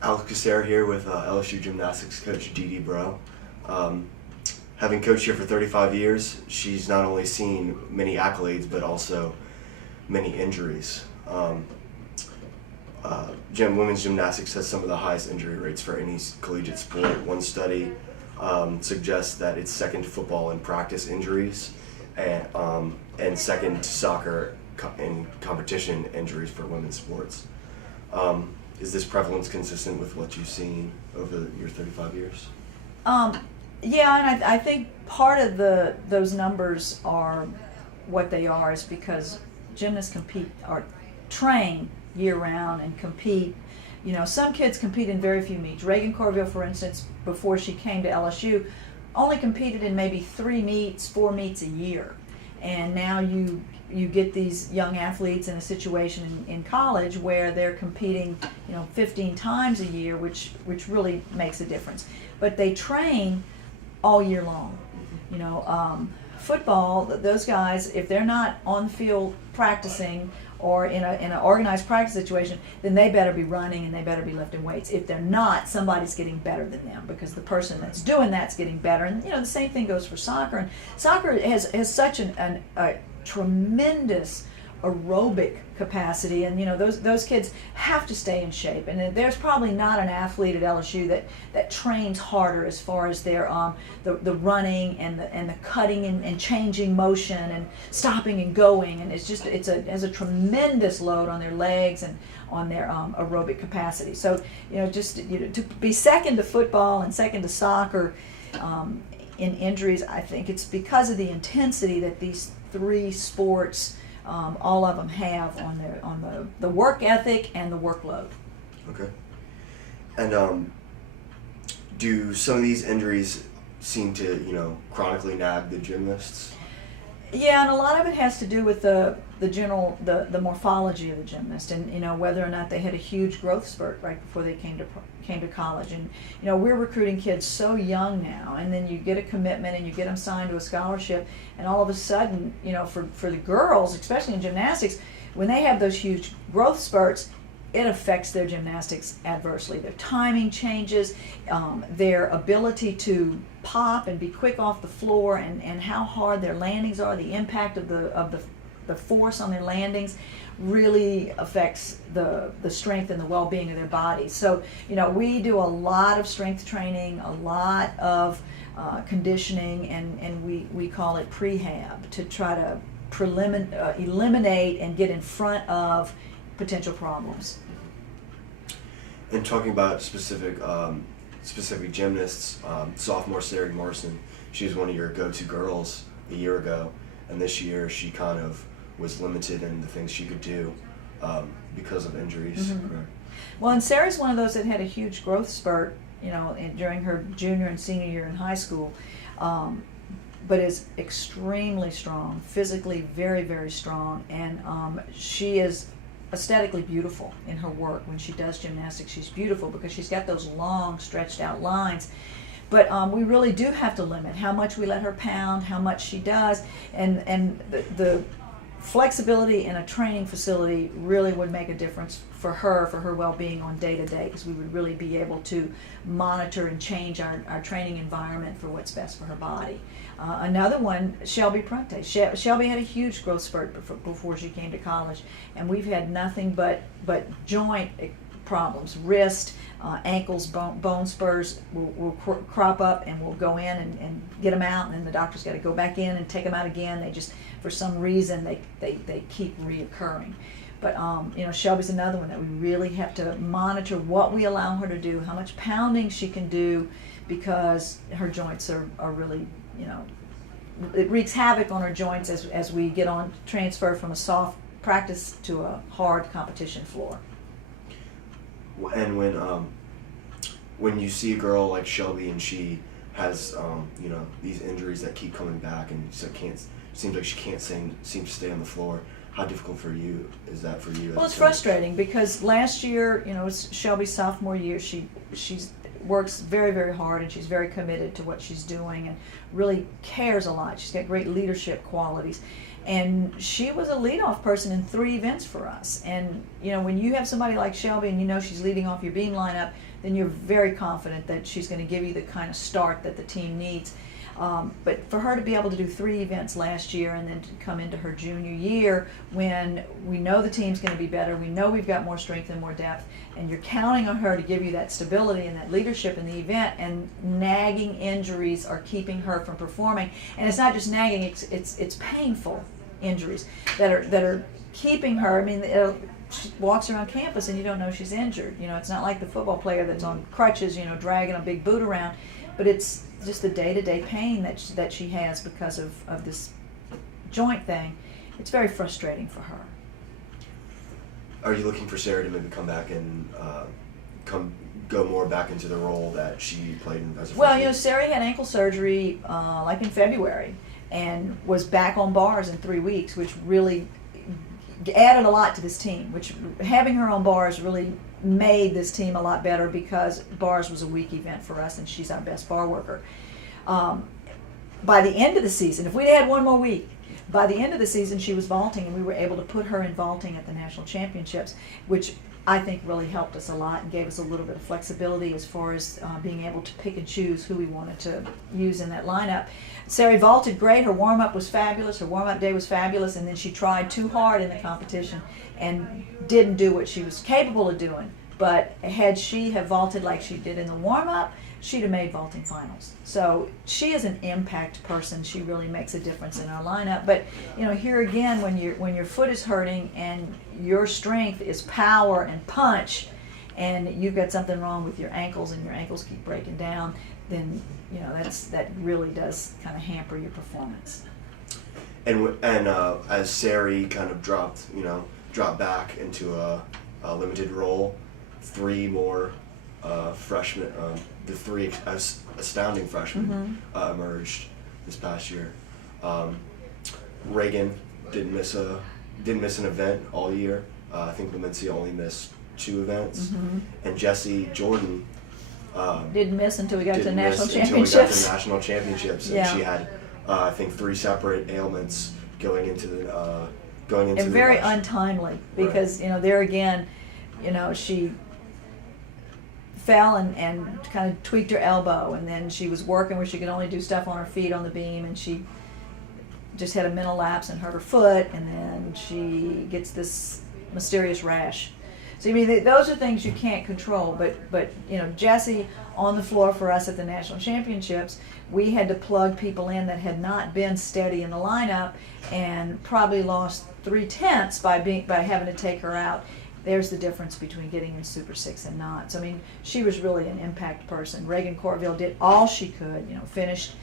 Alex Cassera here with LSU Gymnastics coach D-D Breaux. Having coached here for 35 years, she's not only seen many accolades but also many injuries. Women's gymnastics has some of the highest injury rates for any collegiate sport. One study suggests that it's second to football in practice injuries and second to soccer in competition injuries for women's sports. Is this prevalence consistent with what you've seen over your 35 years? Yeah, and I think part of those numbers are what they are is because gymnasts compete or train year-round and compete. You know, some kids compete in very few meets. Reagan Corville, for instance, before she came to LSU, only competed in maybe 4 meets a year. And now you get these young athletes in a situation in college where they're competing, 15 times a year, which really makes a difference. But they train all year long. Football, those guys, if they're not on the field practicing or in an organized practice situation, then they better be running and they better be lifting weights. If they're not, somebody's getting better than them because the person that's doing that's getting better. And the same thing goes for soccer. And soccer has such a tremendous aerobic capacity, and those kids have to stay in shape. And there's probably not an athlete at LSU that trains harder as far as their the running and the cutting and changing motion and stopping and going. And it has a tremendous load on their legs and on their aerobic capacity. So to be second to football and second to soccer in injuries, I think it's because of the intensity that these three sports, all of them have on the work ethic and the workload. Okay. And do some of these injuries seem to chronically nag the gymnasts? Yeah, and a lot of it has to do with the morphology of the gymnast, and whether or not they had a huge growth spurt right before they came to college. And we're recruiting kids so young now, and then you get a commitment and you get them signed to a scholarship, and all of a sudden, for the girls, especially in gymnastics, when they have those huge growth spurts, it affects their gymnastics adversely. Their timing changes, their ability to pop and be quick off the floor, and how hard their landings are, the impact of the force on their landings really affects the strength and the well-being of their bodies. So, we do a lot of strength training, a lot of conditioning, and we call it prehab to try to eliminate and get in front of potential problems. And talking about specific gymnasts, sophomore Sarah Morrison, she was one of your go-to girls a year ago, and this year she kind of was limited in the things she could do because of injuries. Mm-hmm. Correct? Well, and Sarah's one of those that had a huge growth spurt, during her junior and senior year in high school, but is extremely strong, physically very, very strong, and she is aesthetically beautiful in her work. When she does gymnastics, she's beautiful because she's got those long, stretched out lines. But we really do have to limit how much we let her pound, how much she does, and the flexibility in a training facility really would make a difference for her well-being on day-to-day, because we would really be able to monitor and change our training environment for what's best for her body. Another one, Shelby Prunte. Shelby had a huge growth spurt before she came to college, and we've had nothing but joint problems. Wrist, ankles, bone spurs will crop up, and we'll go in and get them out, and then the doctor's got to go back in and take them out again. They just, for some reason, they keep reoccurring. But Shelby's another one that we really have to monitor what we allow her to do, how much pounding she can do, because her joints are really, it wreaks havoc on her joints as we get on transfer from a soft practice to a hard competition floor. And when you see a girl like Shelby and she has these injuries that keep coming back, and so seems like she can't seem to stay on the floor, how difficult for you is that for you? Well, it's frustrating because last year, it's Shelby's sophomore year. She works very, very hard, and she's very committed to what she's doing and really cares a lot. She's got great leadership qualities. And she was a leadoff person in 3 events for us. And, you know, when you have somebody like Shelby and you know she's leading off your beam lineup, then you're very confident that she's going to give you the kind of start that the team needs. But for her to be able to do 3 events last year and then to come into her junior year when we know the team's going to be better, we know we've got more strength and more depth, and you're counting on her to give you that stability and that leadership in the event, and nagging injuries are keeping her from performing. And it's not just nagging, it's painful injuries that are keeping her. I mean, she walks around campus and you don't know she's injured. You know, it's not like the football player that's on crutches, you know, dragging a big boot around, but it's just the day-to-day pain that she has because of this joint thing. It's very frustrating for her. Are you looking for Sarah to maybe come back and go more back into the role that she played in as a Well, freshman? you know, Sarah had ankle surgery like in February and was back on bars in 3 weeks, which really added a lot to this team, which having her on bars really made this team a lot better because bars was a weak event for us and she's our best bar worker. By the end of the season, if we'd had 1 more week, by the end of the season she was vaulting and we were able to put her in vaulting at the national championships, which I think really helped us a lot and gave us a little bit of flexibility as far as being able to pick and choose who we wanted to use in that lineup. Sarah vaulted great. Her warm-up was fabulous. Her warm-up day was fabulous, and then she tried too hard in the competition and didn't do what she was capable of doing. But had she have vaulted like she did in the warm-up, she'd have made vaulting finals. So she is an impact person. She really makes a difference in our lineup. But you know, here again, when your foot is hurting and your strength is power and punch, and you've got something wrong with your ankles and your ankles keep breaking down, then you know that really does kind of hamper your performance. And as Sari kind of dropped back into a limited role, 3 more freshmen, the 3 astounding freshmen emerged this past year. Reagan didn't miss an event all year. I think Lemencia only missed 2 events, and Jessie Jordan Didn't miss until we got to the national until we got to championships. the national championships, and Yeah. she had I think 3 separate ailments going into the And very rush. untimely because you know there again, you know she fell and kind of tweaked her elbow, and then she was working where she could only do stuff on her feet on the beam, and she just had a mental lapse and hurt her foot, and then she gets this mysterious rash. So I mean, those are things you can't control. But you know, Jessie on the floor for us at the national championships, we had to plug people in that had not been steady in the lineup, and probably lost 3/10 by having to take her out. There's the difference between getting in Super 6 and not. So I mean, she was really an impact person. Reagan Corville did all she could. You know, finished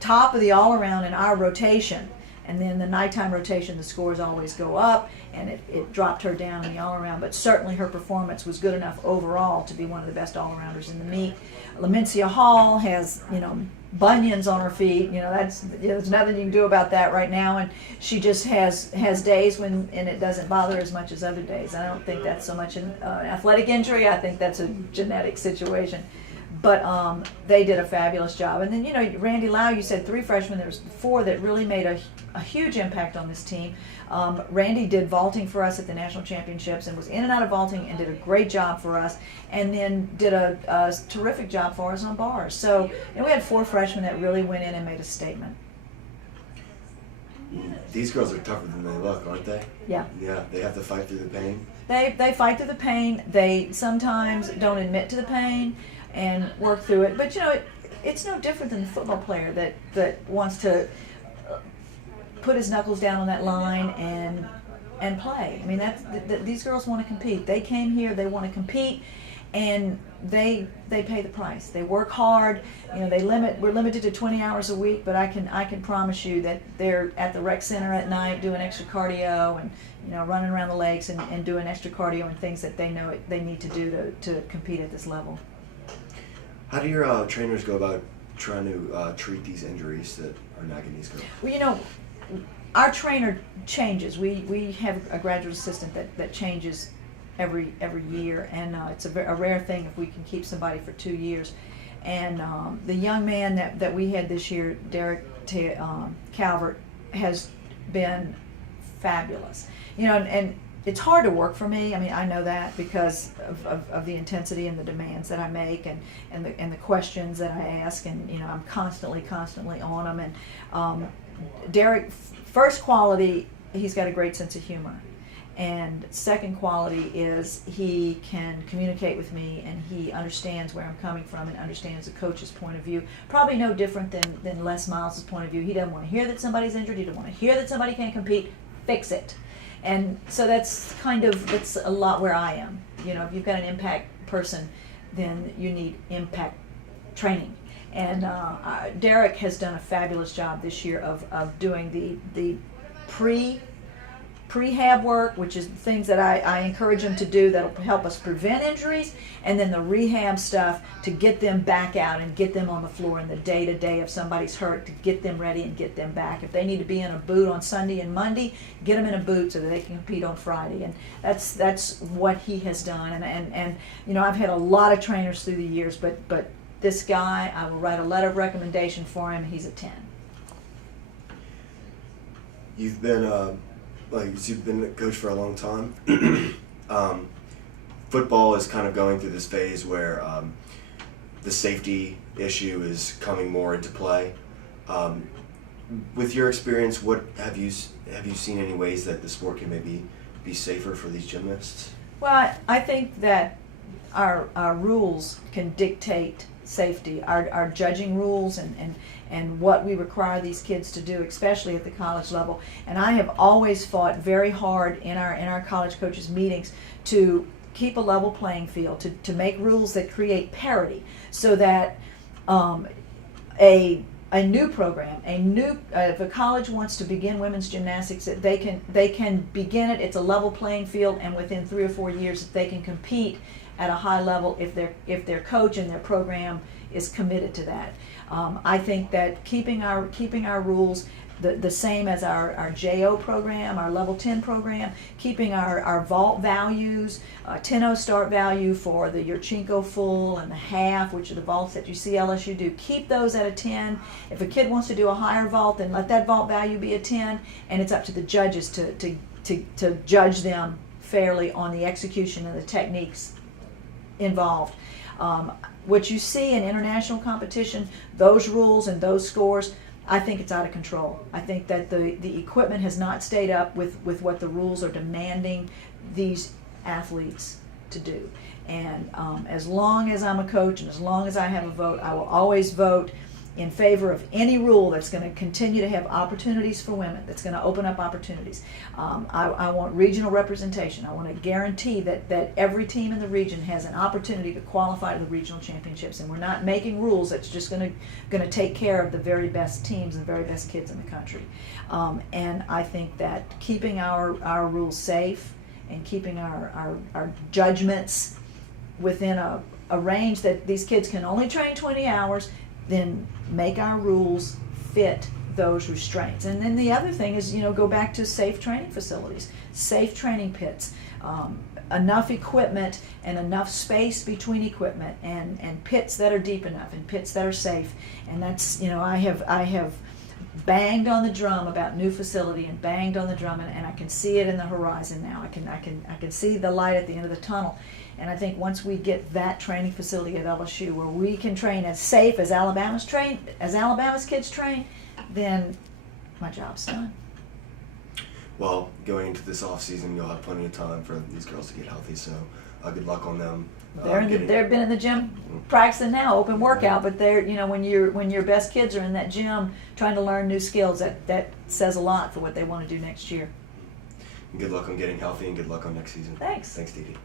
top of the all-around in our rotation. And then the nighttime rotation, the scores always go up, and it dropped her down in the all-around. But certainly her performance was good enough overall to be one of the best all-arounders in the meet. Lemencia Hall has, you know, bunions on her feet. You know, there's nothing you can do about that right now. And she just has days when, and it doesn't bother her as much as other days. I don't think that's so much an athletic injury. I think that's a genetic situation. But they did a fabulous job. And then, you know, Randy Lau, you said 3 freshmen. There was 4 that really made a huge impact on this team. Randy did vaulting for us at the national championships and was in and out of vaulting and did a great job for us, and then did a terrific job for us on bars. So you know, we had 4 freshmen that really went in and made a statement. These girls are tougher than they look, aren't they? Yeah. Yeah, they have to fight through the pain. They fight through the pain. They sometimes don't admit to the pain and work through it. But you know, it's no different than the football player that wants to put his knuckles down on that line and play. I mean, these girls want to compete. They came here, they want to compete, and they pay the price. They work hard. You know, we're limited to 20 hours a week, but I can promise you that they're at the rec center at night doing extra cardio and, you know, running around the lakes and doing extra cardio and things that they know they need to do to compete at this level. How do your trainers go about trying to treat these injuries that are nagging these girls? Well, you know, our trainer changes. We have a graduate assistant that changes every year, and it's a rare thing if we can keep somebody for 2 years. And the young man that we had this year, Derek Calvert, has been fabulous. You know, and it's hard to work for me. I mean, I know that because of the intensity and the demands that I make, and the questions that I ask, and you know, I'm constantly on them. And Derek, first quality, he's got a great sense of humor. And second quality is he can communicate with me, and he understands where I'm coming from and understands the coach's point of view. Probably no different than Les Miles' point of view. He doesn't want to hear that somebody's injured. He doesn't want to hear that somebody can't compete. Fix it. And so that's a lot where I am. You know, if you've got an impact person, then you need impact training. And Derek has done a fabulous job this year of doing the prehab work, which is things that I encourage them to do that'll help us prevent injuries, and then the rehab stuff to get them back out and get them on the floor in the day-to-day if somebody's hurt, to get them ready and get them back. If they need to be in a boot on Sunday and Monday, get them in a boot so that they can compete on Friday. And that's what he has done. And you know, I've had a lot of trainers through the years, but this guy, I will write a letter of recommendation for him. He's a 10. You've been you've been a coach for a long time. Football is kind of going through this phase where the safety issue is coming more into play. With your experience, what have you seen any ways that the sport can maybe be safer for these gymnasts? Well, I think that our rules can dictate safety. Our judging rules and what we require these kids to do, especially at the college level. And I have always fought very hard in our college coaches meetings to keep a level playing field, to make rules that create parity, so that a new program, if a college wants to begin women's gymnastics, that they can begin it. It's a level playing field, and within 3 or 4 years, they can compete at a high level if their coach and their program is committed to that. I think that keeping our rules the same as our JO program, our level 10 program, keeping our vault values, 10-0 start value for the Yurchenko full and the half, which are the vaults that you see LSU do, keep those at a 10. If a kid wants to do a higher vault, then let that vault value be a 10, and it's up to the judges to judge them fairly on the execution and the techniques involved. What you see in international competition, those rules and those scores, I think it's out of control. I think that the equipment has not stayed up with what the rules are demanding these athletes to do. And as long as I'm a coach and as long as I have a vote, I will always vote in favor of any rule that's going to continue to have opportunities for women, that's going to open up opportunities. I want regional representation. I want to guarantee that every team in the region has an opportunity to qualify to the regional championships, and we're not making rules that's just going to take care of the very best teams and the very best kids in the country. And I think that keeping our rules safe and keeping our judgments within a range that these kids can only train 20 hours, then make our rules fit those restraints. And then the other thing is, go back to safe training facilities, safe training pits, enough equipment and enough space between equipment, and pits that are deep enough and pits that are safe. And that's, I have banged on the drum about new facility and banged on the drum, and I can see it in the horizon now. I can see the light at the end of the tunnel. And I think once we get that training facility at LSU where we can train as safe as Alabama's kids train, then my job's done. Well, going into this off season, you'll have plenty of time for these girls to get healthy. So, good luck on them. They've been in the gym practicing now, open workout. But they're, when your best kids are in that gym trying to learn new skills, that says a lot for what they want to do next year. Good luck on getting healthy, and good luck on next season. Thanks. Thanks, D-D.